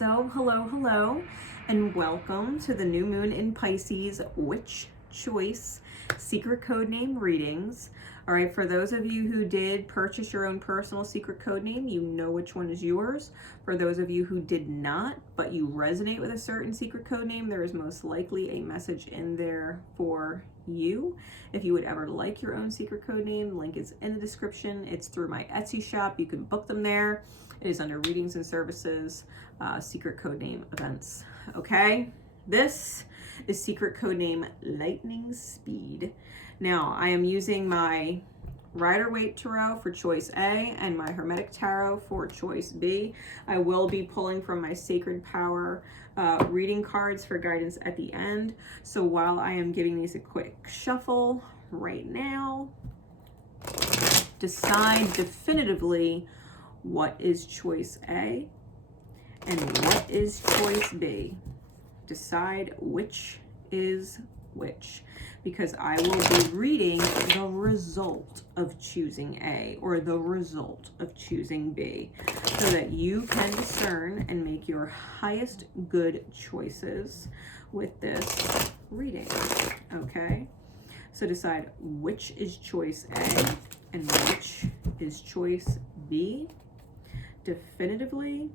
So hello, and welcome to the new moon in Pisces witch choice secret code name readings. All right, for those of you who did purchase your own personal secret code name, you know which one is yours. For those of you who did not, but you resonate with a certain secret code name, there is most likely a message in there for you. If you would ever like your own secret code name, the link is in the description. It's through my Etsy shop. You can book them there. It is under readings and services, secret code name events. Okay, this is secret code name Lightning Speed. Now I am using my Rider-Waite Tarot for choice A and my Hermetic Tarot for choice B. I will be pulling from my Sacred Power reading cards for guidance at the end. So while I am giving these a quick shuffle right now, decide definitively what is choice A and what is choice B. Decide which is which, because I will be reading the result of choosing A or the result of choosing B, so that you can discern and make your highest good choices with this reading. Okay, so decide which is choice A and which is choice B definitively,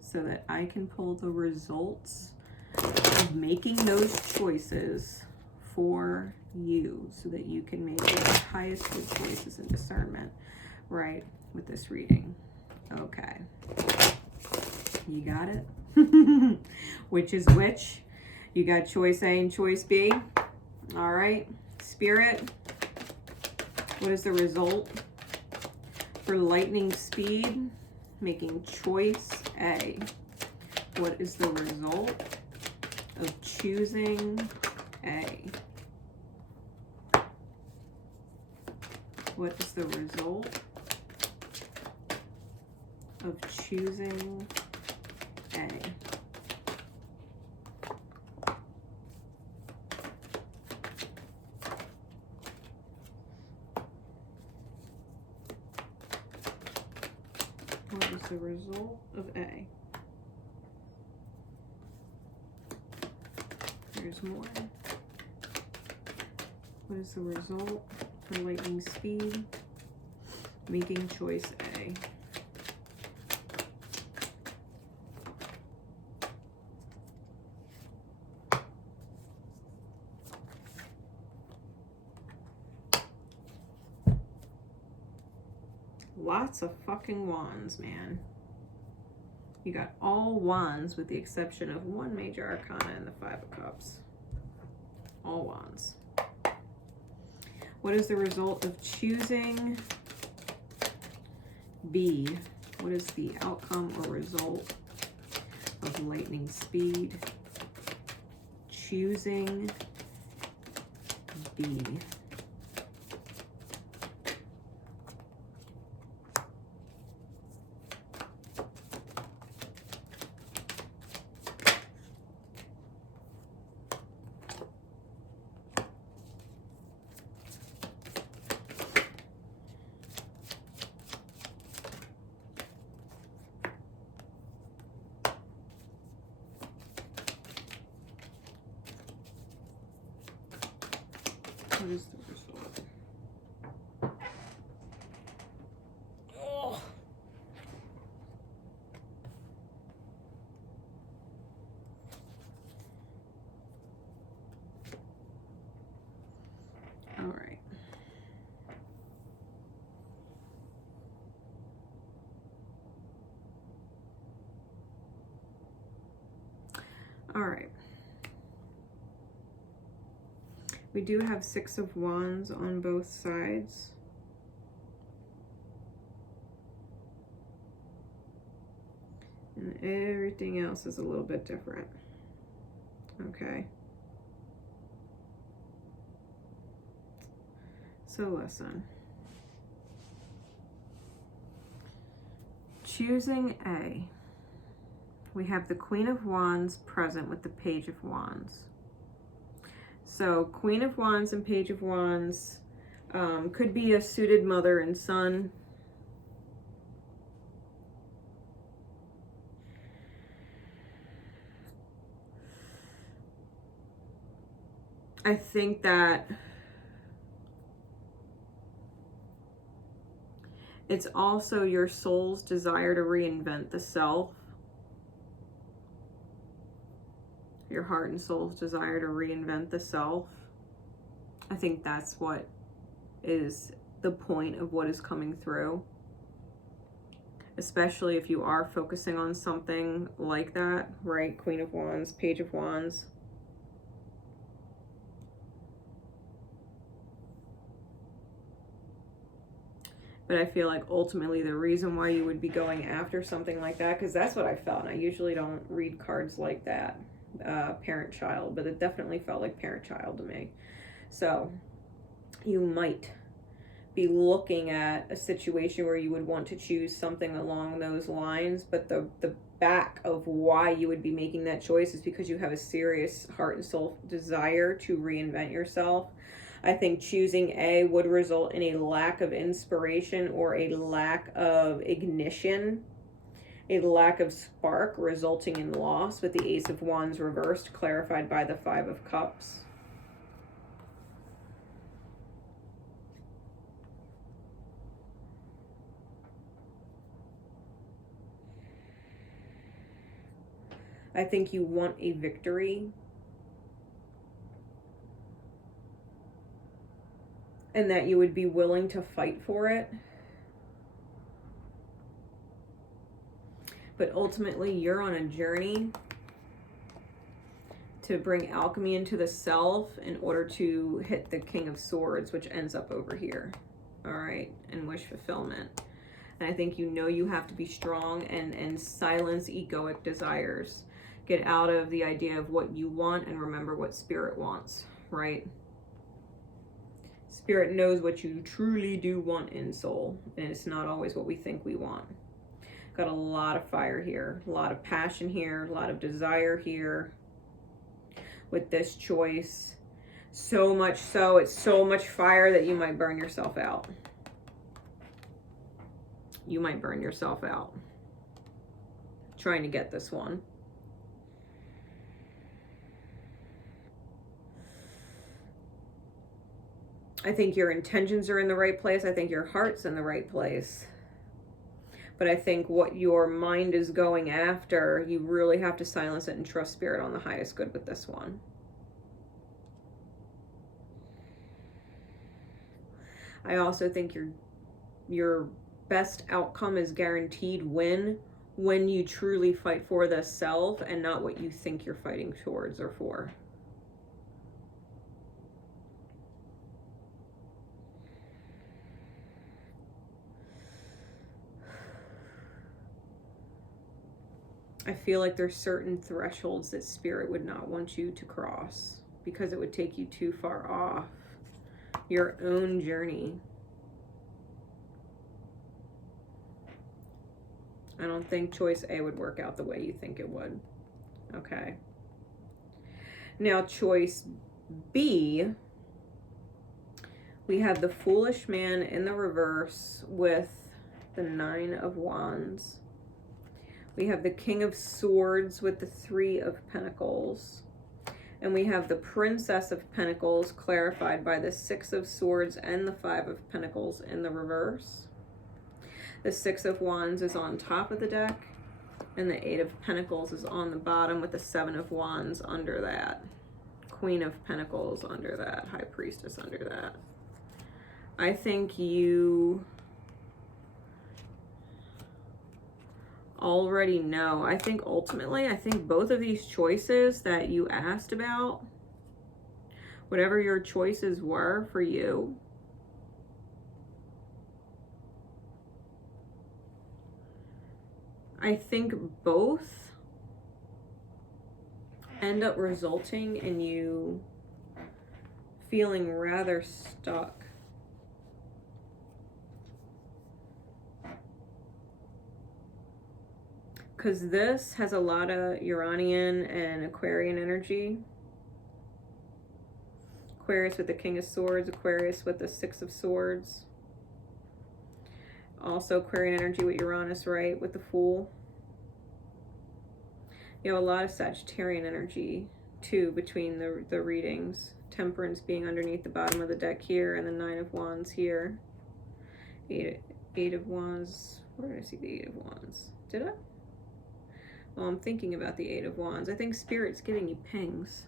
so that I can pull the results of making those choices for you, so that you can make your highest good choices and discernment, right, with this reading. Okay, you got it? Which is which? You got choice A and choice B. All right, Spirit, what is the result for Lightning Speed making choice A? What is the result of choosing A? What is the result of choosing A? What is the result of A? There's more. What is the result for Lightning Speed making choice A? Lots of fucking wands, man. You got all wands with the exception of one major arcana and the Five of Cups. All wands. What is the result of choosing B? What is the outcome or result of Lightning Speed choosing B? What is the result? Oh. All right. All right. We do have Six of Wands on both sides. And everything else is a little bit different. Okay. So listen. Choosing A. We have the Queen of Wands present with the Page of Wands. So Queen of Wands and Page of Wands could be a suited mother and son. I think that it's also your soul's desire to reinvent the self. Your heart and soul's desire to reinvent the self. I think that's what is the point of what is coming through. Especially if you are focusing on something like that, right? Queen of Wands, Page of Wands. But I feel like ultimately the reason why you would be going after something like that, because that's what I felt, and I usually don't read cards like that, parent-child, but it definitely felt like parent-child to me. So you might be looking at a situation where you would want to choose something along those lines, but the back of why you would be making that choice is because you have a serious heart and soul desire to reinvent yourself. I think choosing A would result in a lack of inspiration or a lack of ignition, a lack of spark, resulting in loss, with the Ace of Wands reversed, clarified by the Five of Cups. I think you want a victory, and that you would be willing to fight for it. But ultimately, you're on a journey to bring alchemy into the self in order to hit the King of Swords, which ends up over here. All right, and wish fulfillment. And I think you know you have to be strong and silence egoic desires. Get out of the idea of what you want and remember what Spirit wants, right? Spirit knows what you truly do want in soul, and it's not always what we think we want. Got a lot of fire here, a lot of passion here, a lot of desire here with this choice. So much so, it's so much fire that you might burn yourself out. You might burn yourself out trying to get this one. I think your intentions are in the right place. I think your heart's in the right place. But I think what your mind is going after, you really have to silence it and trust Spirit on the highest good with this one. I also think your best outcome is guaranteed when you truly fight for the self and not what you think you're fighting towards or for. I feel like there's certain thresholds that Spirit would not want you to cross because it would take you too far off your own journey. I don't think choice A would work out the way you think it would. Okay. Now choice B, we have the Foolish Man in the reverse with the Nine of Wands. We have the King of Swords with the Three of Pentacles. And we have the Princess of Pentacles clarified by the Six of Swords and the Five of Pentacles in the reverse. The Six of Wands is on top of the deck, and the Eight of Pentacles is on the bottom with the Seven of Wands under that. Queen of Pentacles under that. High Priestess under that. I think you already know. I think ultimately, I think both of these choices that you asked about, whatever your choices were for you, I think both end up resulting in you feeling rather stuck. Because this has a lot of Uranian and Aquarian energy. Aquarius with the King of Swords, Aquarius with the Six of Swords. Also Aquarian energy with Uranus, right, with the Fool. You have a lot of Sagittarian energy 2 between the readings. Temperance being underneath the bottom of the deck here, and the 9 of Wands here. Eight of Wands. Where did I see the 8 of Wands? Did I? Well, I'm thinking about the 8 of Wands. I think Spirit's giving you pings.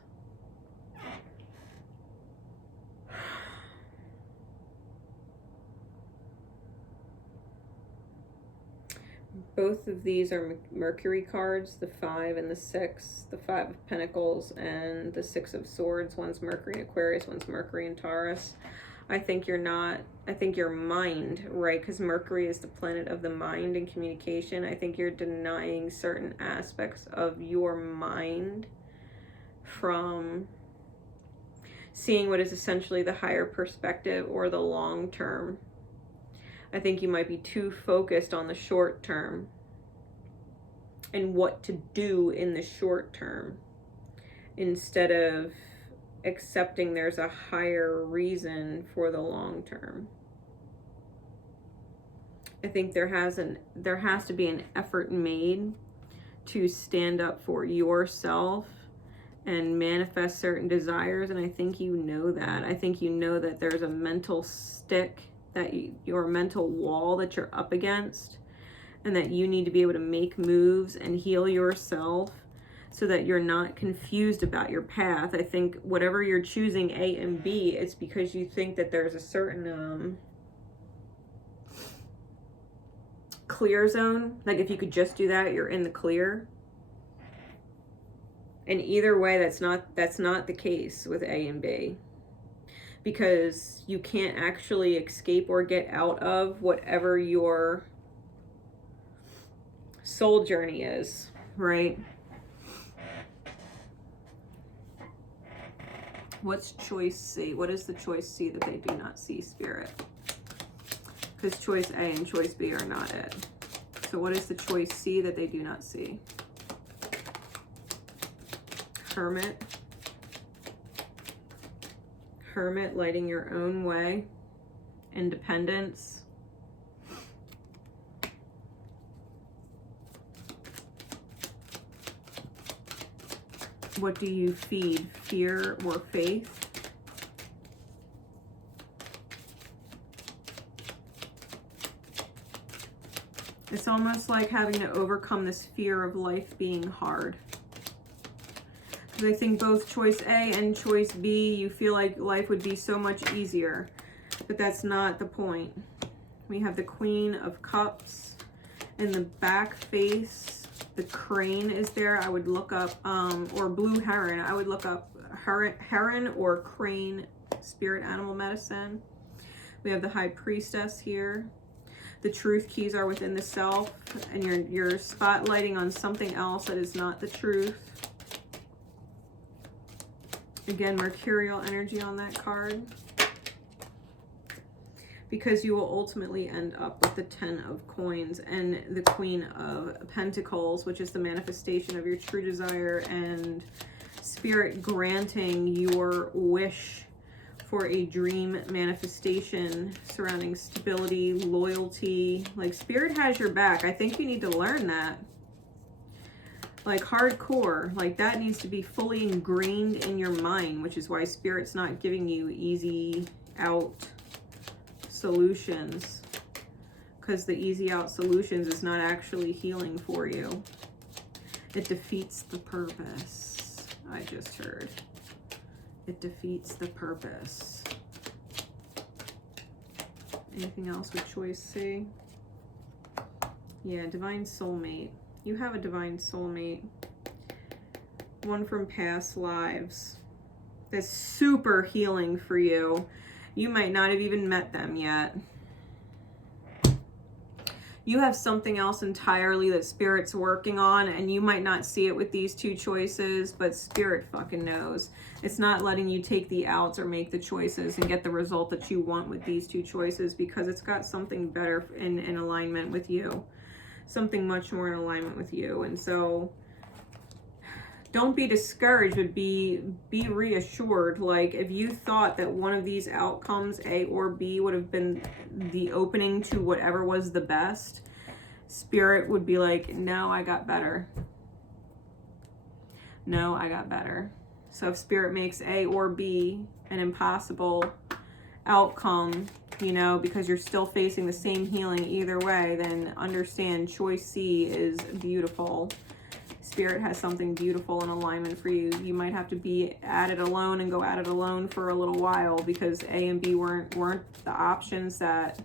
Both of these are Mercury cards, the 5 and the 6, the 5 of Pentacles and the 6 of Swords. One's Mercury in Aquarius, one's Mercury in Taurus. I think your mind, right, because Mercury is the planet of the mind and communication. I think you're denying certain aspects of your mind from seeing what is essentially the higher perspective or the long term. I think you might be too focused on the short term and what to do in the short term instead of accepting there's a higher reason for the long term. I think there has to be an effort made to stand up for yourself and manifest certain desires, and I think you know that. I think you know that there's a mental stick, that your mental wall that you're up against, and that you need to be able to make moves and heal yourself so that you're not confused about your path. I think whatever you're choosing, A and B, it's because you think that there's a certain clear zone. Like if you could just do that, you're in the clear. And either way, that's not the case with A and B, because you can't actually escape or get out of whatever your soul journey is, right? What's choice C? What is the choice C that they do not see, Spirit? Because choice A and choice B are not it. So what is the choice C that they do not see? Hermit. Hermit, lighting your own way. Independence. What do you feed? Fear or faith? It's almost like having to overcome this fear of life being hard. Because I think both choice A and choice B, you feel like life would be so much easier. But that's not the point. We have the Queen of Cups in the back face. The crane is there. I would look up, or blue heron. I would look up heron or crane spirit animal medicine. We have the High Priestess here. The truth keys are within the self, and you're spotlighting on something else that is not the truth. Again, mercurial energy on that card. Because you will ultimately end up with the 10 of coins and the Queen of Pentacles, which is the manifestation of your true desire and Spirit granting your wish for a dream manifestation surrounding stability, loyalty. Like Spirit has your back. I think you need to learn that. Like hardcore, like that needs to be fully ingrained in your mind, which is why Spirit's not giving you easy out solutions, because the easy out solutions is not actually healing for you. It defeats the purpose. I just heard it defeats the purpose. Anything else with choice C? Yeah, divine soulmate. You have a divine soulmate, one from past lives that's super healing for you. You might not have even met them yet. You have something else entirely that Spirit's working on, and you might not see it with these two choices, but Spirit fucking knows. It's not letting you take the outs or make the choices and get the result that you want with these two choices, because it's got something better in alignment with you. Something much more in alignment with you. And so don't be discouraged, but be reassured. Like if you thought that one of these outcomes, A or B, would have been the opening to whatever was the best, Spirit would be like, no, I got better. No, I got better. So if Spirit makes A or B an impossible outcome, you know, because you're still facing the same healing either way, then understand choice C is beautiful. Spirit has something beautiful in alignment for you. You might have to be at it alone and go at it alone for a little while, because A and B weren't the options that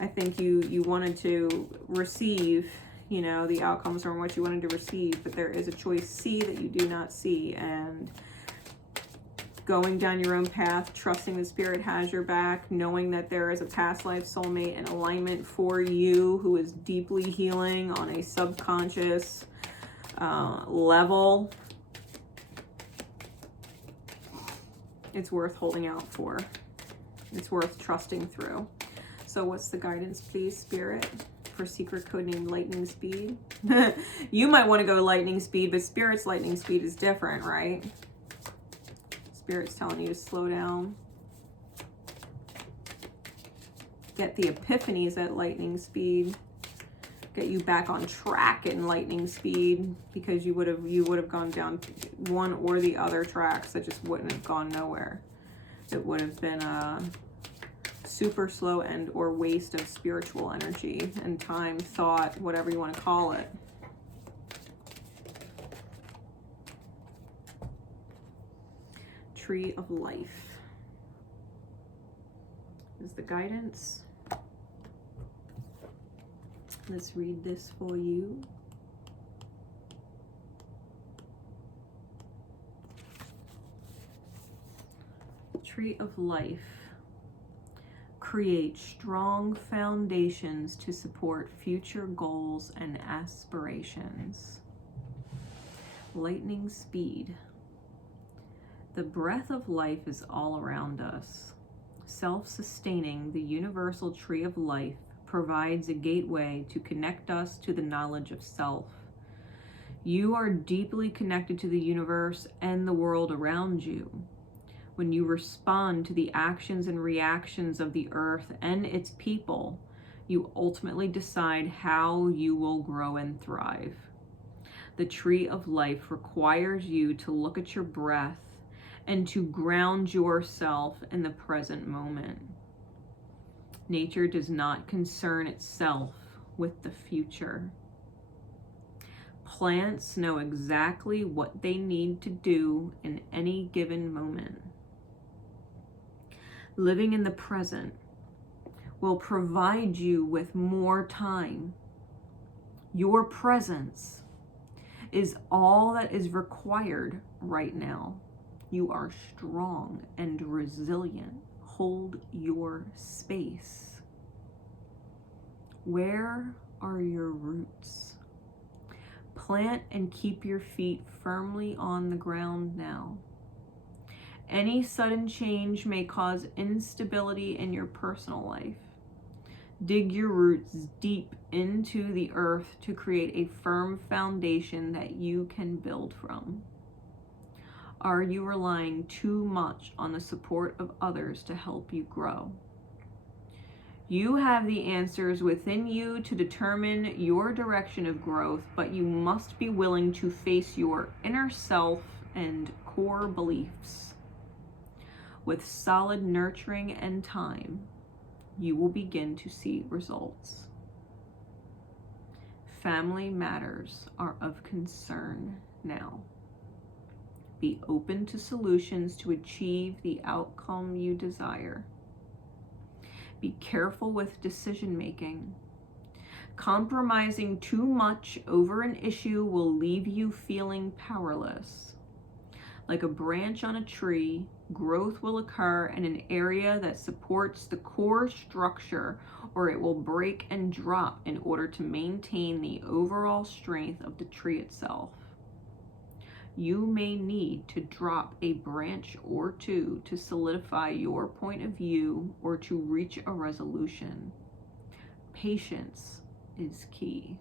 I think you wanted to receive, you know, the outcomes from what you wanted to receive. But there is a choice C that you do not see, and going down your own path, trusting the Spirit has your back, knowing that there is a past life soulmate in alignment for you who is deeply healing on a subconscious level. It's worth holding out for. It's worth trusting through. So what's the guidance, please, Spirit, for secret code name Lightning Speed? You might want to go lightning speed, but Spirit's lightning speed is different, right? Spirit's telling you to slow down. Get the epiphanies at lightning speed. Get you back on track in lightning speed, because you would have gone down one or the other tracks that just wouldn't have gone nowhere. It would have been a super slow and or waste of spiritual energy and time, thought, whatever you want to call it. Tree of Life is the guidance. Let's read this for you. Tree of Life. Create strong foundations to support future goals and aspirations. Lightning Speed. The breath of life is all around us. Self-sustaining, the universal tree of life provides a gateway to connect us to the knowledge of self. You are deeply connected to the universe and the world around you. When you respond to the actions and reactions of the earth and its people, you ultimately decide how you will grow and thrive. The tree of life requires you to look at your breath and to ground yourself in the present moment. Nature does not concern itself with the future. Plants know exactly what they need to do in any given moment. Living in the present will provide you with more time. Your presence is all that is required right now. You are strong and resilient. Hold your space. Where are your roots? Plant and keep your feet firmly on the ground now. Any sudden change may cause instability in your personal life. Dig your roots deep into the earth to create a firm foundation that you can build from. Are you relying too much on the support of others to help you grow? You have the answers within you to determine your direction of growth, but you must be willing to face your inner self and core beliefs. With solid nurturing and time, you will begin to see results. Family matters are of concern now. Be open to solutions to achieve the outcome you desire. Be careful with decision making. Compromising too much over an issue will leave you feeling powerless. Like a branch on a tree, growth will occur in an area that supports the core structure, or it will break and drop in order to maintain the overall strength of the tree itself. You may need to drop a branch or two to solidify your point of view or to reach a resolution. Patience is key.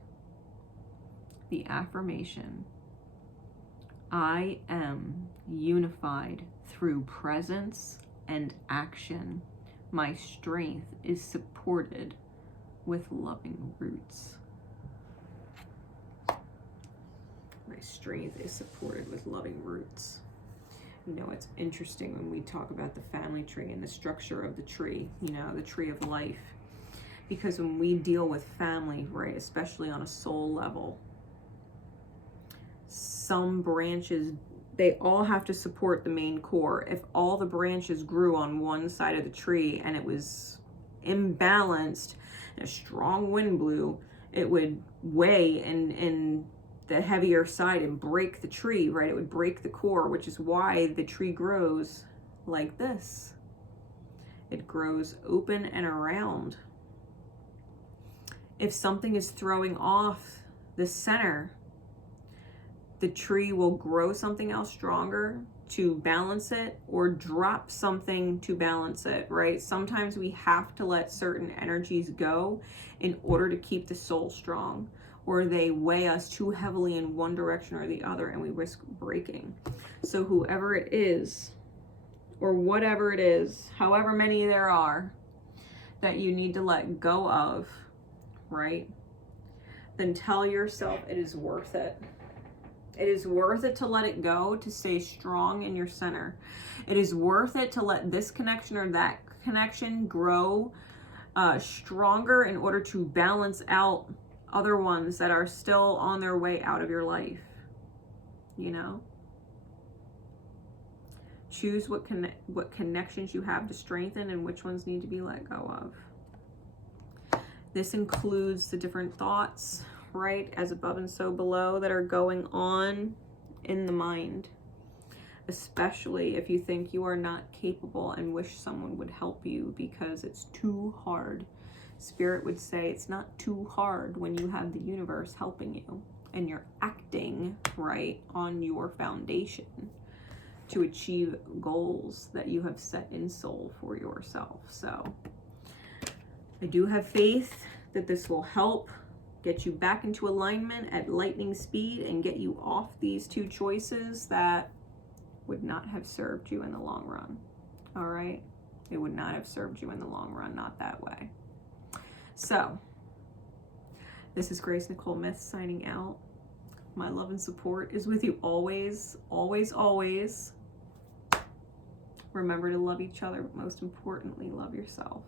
The affirmation: I am unified through presence and action. My strength is supported with loving roots. My strength is supported with loving roots. You know, it's interesting when we talk about the family tree and the structure of the tree, you know, the tree of life. Because when we deal with family, right, especially on a soul level, some branches, they all have to support the main core. If all the branches grew on one side of the tree and it was imbalanced and a strong wind blew, it would weigh in the heavier side and break the tree, right? It would break the core, which is why the tree grows like this. It grows open and around. If something is throwing off the center, the tree will grow something else stronger to balance it, or drop something to balance it, right? Sometimes we have to let certain energies go in order to keep the soul strong, or they weigh us too heavily in one direction or the other and we risk breaking. So whoever it is, or whatever it is, however many there are that you need to let go of, right? Then tell yourself it is worth it. It is worth it to let it go, to stay strong in your center. It is worth it to let this connection or that connection grow stronger in order to balance out other ones that are still on their way out of your life. You know? Choose what connections you have to strengthen and which ones need to be let go of. This includes the different thoughts, right, as above and so below, that are going on in the mind, especially if you think you are not capable and wish someone would help you because it's too hard. Spirit would say it's not too hard when you have the universe helping you and you're acting right on your foundation to achieve goals that you have set in soul for yourself. So I do have faith that this will help get you back into alignment at lightning speed and get you off these two choices that would not have served you in the long run. All right? It would not have served you in the long run, not that way. So, this is Grace Nicole Myths signing out. My love and support is with you always, always, always. Remember to love each other, but most importantly, love yourself.